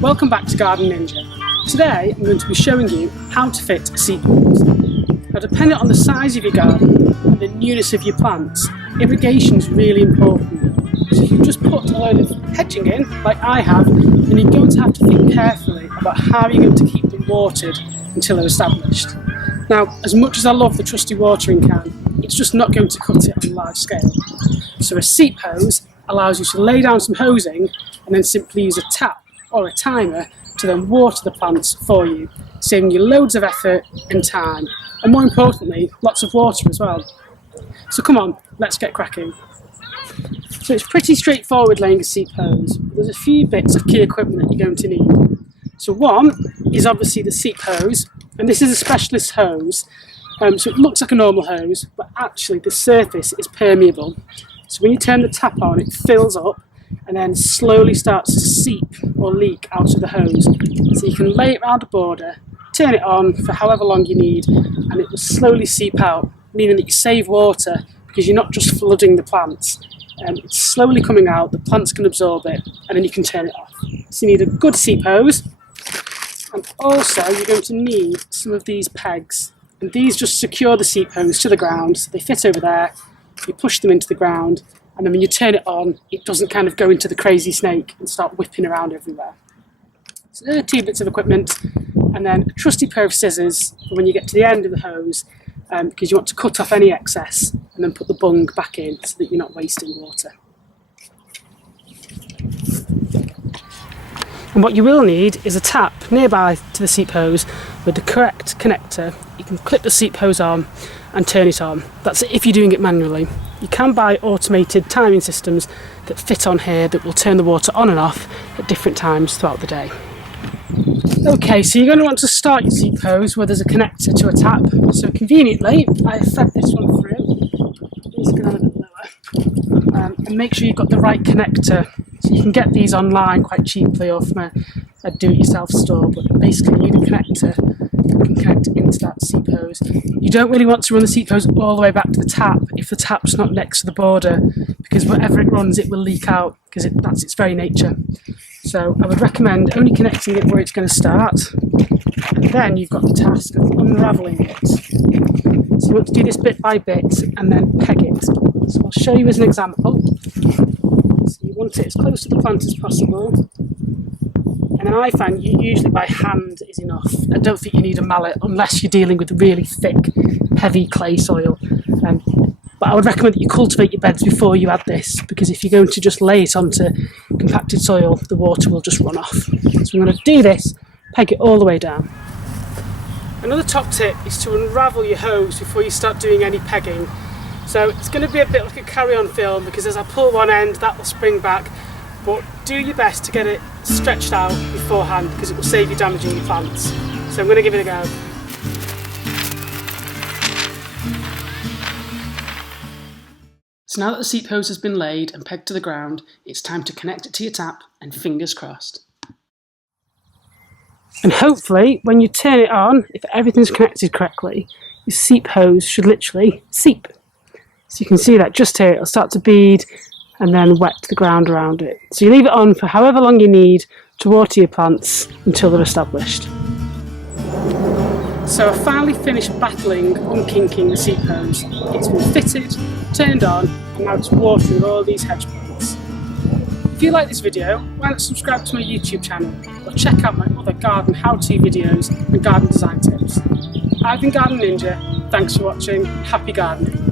Welcome back to Garden Ninja. Today I'm going to be showing you how to fit a seep hose. Now, depending on the size of your garden and the newness of your plants, irrigation is really important. So if you just put a load of hedging in, like I have, then you're going to have to think carefully about how you're going to keep them watered until they're established. Now, as much as I love the trusty watering can, it's just not going to cut it on a large scale. So a seep hose allows you to lay down some hosing and then simply use a tap or a timer to then water the plants for you, saving you loads of effort and time, and more importantly, lots of water as well. So come on, let's get cracking. So it's pretty straightforward laying a seep hose. There's a few bits of key equipment that you're going to need. So one is obviously the seep hose, and this is a specialist hose. So it looks like a normal hose, but actually the surface is permeable. So when you turn the tap on, it fills up and then slowly starts to seep or leak out of the hose. So you can lay it around the border, turn it on for however long you need, and it will slowly seep out, meaning that you save water because you're not just flooding the plants. It's slowly coming out, the plants can absorb it, and then you can turn it off. So you need a good seep hose, and also you're going to need some of these pegs. And these just secure the seep hose to the ground, so they fit over there. You push them into the ground, and then when you turn it on, it doesn't kind of go into the crazy snake and start whipping around everywhere. So there are 2 bits of equipment, and then a trusty pair of scissors for when you get to the end of the hose, because you want to cut off any excess and then put the bung back in so that you're not wasting water. And what you will need is a tap nearby to the seep hose with the correct connector. You can clip the seep hose on and turn it on. That's if you're doing it manually. You can buy automated timing systems that fit on here that will turn the water on and off at different times throughout the day. Okay, so you're going to want to start your seep hose where there's a connector to a tap. So conveniently, I have fed this one through. Just go a little bit lower. And make sure you've got the right connector. So you can get these online quite cheaply or from a do-it-yourself store, but basically you need a connector that can connect into that seep hose. You don't really want to run the seep hose all the way back to the tap if the tap's not next to the border, because wherever it runs it will leak out, because that's its very nature. So I would recommend only connecting it where it's going to start, and then you've got the task of unravelling it. So you want to do this bit by bit and then peg it. So I'll show you as an example. So you want it as close to the plant as possible, and then I find usually by hand is enough. I don't think you need a mallet unless you're dealing with really thick, heavy clay soil. But I would recommend that you cultivate your beds before you add this, because if you're going to just lay it onto compacted soil, the water will just run off. So I'm going to do this, peg it all the way down. Another top tip is to unravel your hose before you start doing any pegging. So it's going to be a bit like a carry-on film, because as I pull one end that will spring back, but do your best to get it stretched out beforehand because it will save you damaging your plants. So I'm going to give it a go. So now that the seep hose has been laid and pegged to the ground, it's time to connect it to your tap, and fingers crossed. And hopefully when you turn it on, if everything's connected correctly, your seep hose should literally seep. So you can see that just here, it'll start to bead and then wet the ground around it. So you leave it on for however long you need to water your plants until they're established. So I've finally finished battling unkinking the seep hose. It's been fitted, turned on, and now it's watering all these hedge plants. If you like this video, why not subscribe to my YouTube channel or check out my other garden how-to videos and garden design tips. I've been Garden Ninja, thanks for watching, happy gardening.